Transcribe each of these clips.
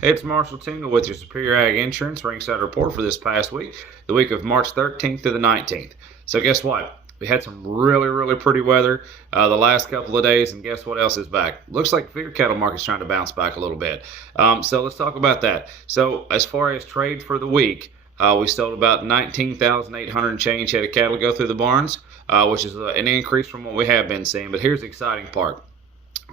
Hey, it's Marshall Tingle with your Superior Ag Insurance Ringside report for this past week, the week of March 13th through the 19th. So guess what? We had some really pretty weather the last couple of days, and guess what else is back? Looks like the feeder cattle market's trying to bounce back a little bit. So let's talk about that. So as far as trade for the week, we sold about 19,800 and change head of cattle go through the barns, which is an increase from what we have been seeing. But here's the exciting part.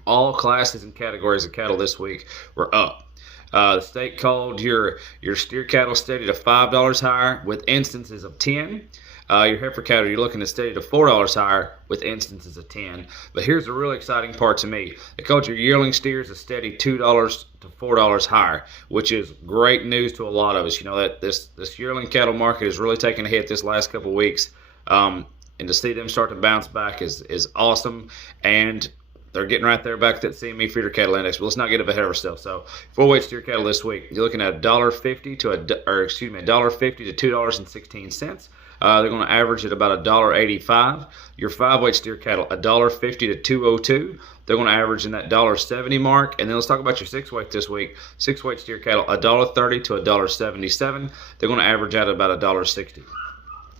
All classes and categories of cattle this week were up. The state called your steer cattle steady to $5 higher with instances of 10. Your heifer cattle, you're looking to steady to $4 higher with instances of 10. But here's the really exciting part to me. They called your yearling steers a steady $2 to $4 higher, which is great news to a lot of us. You know that this yearling cattle market has really taken a hit this last couple of weeks, and to see them start to bounce back is awesome. And they're getting right there back at that CME feeder cattle index. But let's not get ahead of ourselves. So, four-weight steer cattle this week, you're looking at $1.50 to $1.50 to $2.16. They're going to average at about $1.85. Your five-weight steer cattle, $1.50 to $2.02. They're going to average in that $1.70 mark. And then let's talk about your six-weight this week. Six-weight steer cattle, $1.30 to $1.77. They're going to average out at about $1.60.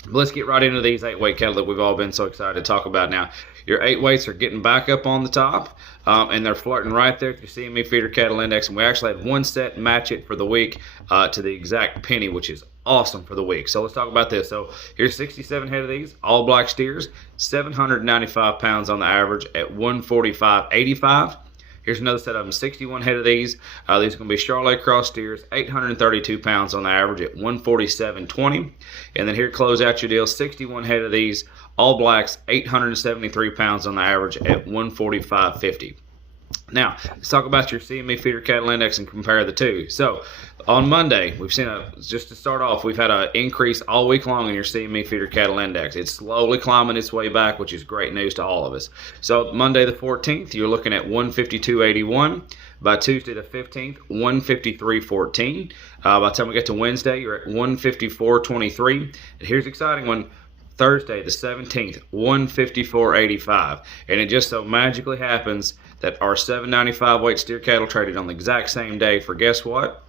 Let's get right into these eight-weight cattle that we've all been so excited to talk about now. Your eight weights are getting back up on the top, and they're flirting right there with your CME feeder cattle index. And we actually had one set match it for the week to the exact penny, which is awesome for the week. So let's talk about this. So here's 67 head of these, all black steers, 795 pounds on the average at 145.85. Here's another set of them, 61 head of these. These are going to be Charolais cross steers, 832 pounds on the average at 147.20. And then here, close out your deal, 61 head of these, all blacks, 873 pounds on the average at 145.50. Now, let's talk about your CME feeder cattle index and compare the two. So, on Monday, we've seen just to start off, we've had an increase all week long in your CME feeder cattle index. It's slowly climbing its way back, which is great news to all of us. So, Monday the 14th, you're looking at 152.81. By Tuesday the 15th, 153.14. By the time we get to Wednesday, you're at 154.23. And here's an exciting one. Thursday the 17th, 154.85. And it just so magically happens that our 795 weight steer cattle traded on the exact same day for, guess what?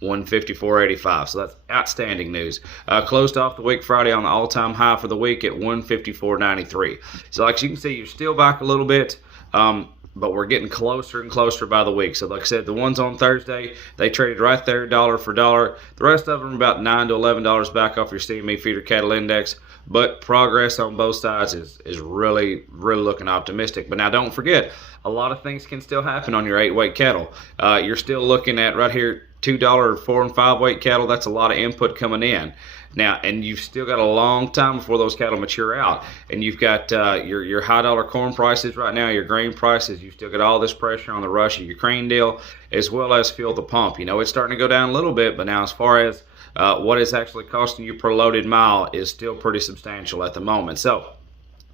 154.85. So that's outstanding news. Closed off the week Friday on the all-time high for the week at 154.93. So like you can see, you're still back a little bit, but we're getting closer and closer by the week. So like I said, the ones on Thursday, they traded right there dollar for dollar. The rest of them about $9 to $11 back off your CME feeder cattle index. But progress on both sides is really looking optimistic. But now don't forget, a lot of things can still happen on your 8-weight cattle. You're still looking at right here $2 4 and 5 weight cattle. That's a lot of input coming in. Now, and you've still got a long time before those cattle mature out. And you've got your high dollar corn prices right now, your grain prices. You've still got all this pressure on the Russia-Ukraine deal, as well as fuel at the pump. You know, it's starting to go down a little bit, but now as far as what it's actually costing you per loaded mile is still pretty substantial at the moment. So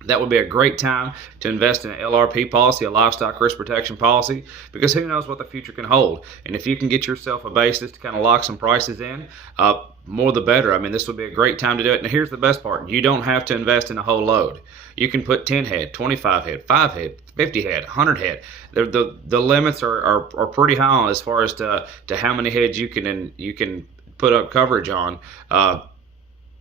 that would be a great time to invest in an LRP policy, a livestock risk protection policy, because who knows what the future can hold. And if you can get yourself a basis to kind of lock some prices in, more the better. I mean, this would be a great time to do it. And here's the best part. You don't have to invest in a whole load. You can put 10 head, 25 head, 5 head, 50 head, 100 head. The limits are pretty high as far as to how many heads you can put up coverage on.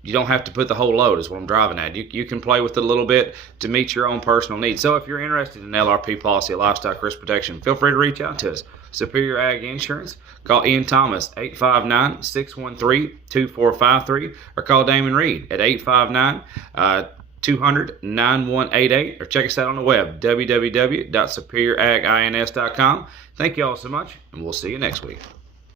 You don't have to put the whole load is what I'm driving at. You can play with it a little bit to meet your own personal needs. So if you're interested in LRP policy, livestock risk protection, feel free to reach out to us. Superior Ag Insurance. Call Ian Thomas, 859-613-2453, or call Damon Reed at 859-200-9188, or check us out on the web, www.superioragins.com. Thank you all so much, and we'll see you next week.